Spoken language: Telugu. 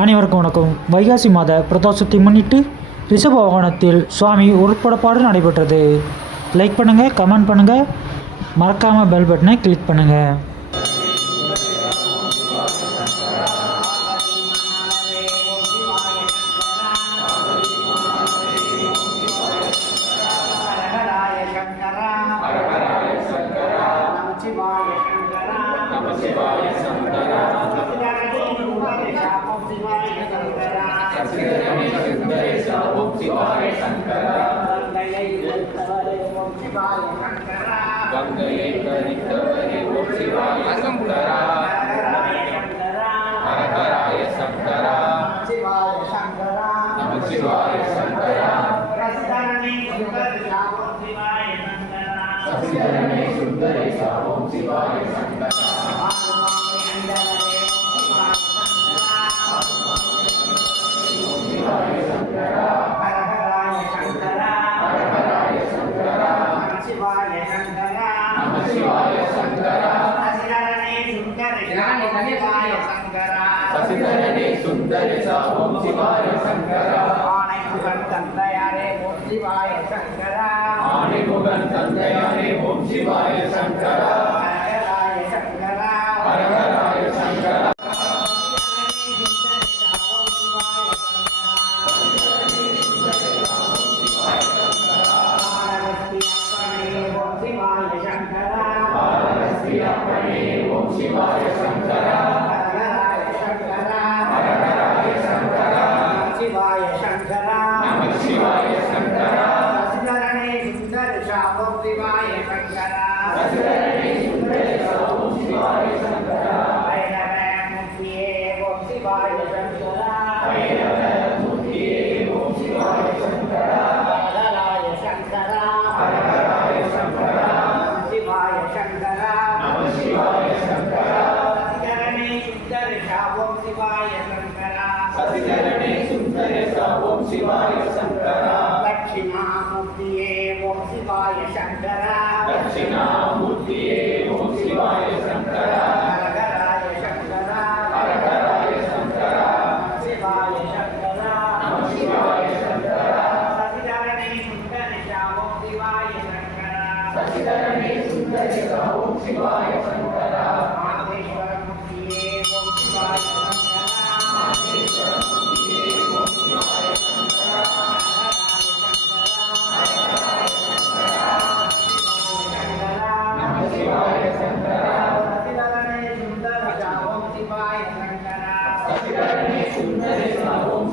அனைவருக்கும் வணக்கம். வைகாசி மாத பிரதோஷத்தை முன்னிட்டு ரிஷப வாகனத்தில் சுவாமி உருப்படப்பாடு நடைபெற்றது. லைக் பண்ணுங்கள் கமெண்ட் பண்ணுங்கள் மறக்காமல் பெல் பட்டனை கிளிக் பண்ணுங்கள் సత్యనారాయణ సుందరేశ ఓం శివాయ శంకర వందయై వందవరే ఓం శివాయ శంకర. వందయై కరితవరే ఓం శివాయ శంకర. హరహరాయ శంకర. శంకర. శివాయ శంకర సుందరేశ ఓం శివాయ శంకర ససిధరణి సుందరేశ ఓం శివాయ శంకర ఆணைముగన్ తందయారే ఓం శివాయ శంకర ఆணைముగన్ తందయారే ఓం శివాయ శంకర హరహరాయ శంకర హరహరాయ శంకర ఓం శివాయ శంకర హరహరాయ శంకర హరహరాయ శంకర శివాయ శంకర నమ శివాయ శంకర ససిధరణే సుందర ఓం శివాయ శంకర. ససిధరణే సుందర ఓం శివాయ శంకర. వైరవముఖియే ఓం శివాయ శంకర వైరవముఖియే ఓం శివాయ శంకర హరహరాయ శంకర. హరహరాయ దక్షిణామూర్తియే ఓం శివాయ శంకర దక్షిణామూర్తియే ఓం శివాయ శంకర హరహరాయ శంకర హరహరాయ శంకర శివాయ శంకర నమ శివాయ శంకర ససిధరణే సుందర ఓం శివాయ శంకర ససిధరణే సుందర ఓం శివాయ శంకర మాధేశ్వరమూర్తియే ఓం శివాయ శంకర మాధేశ్వరమూర్తియే ఓం శివాయ శంకర నమ శివాయ శంకర ససిధరణే సుందర ఓం శివాయ శంకర ససిధరణే సుందర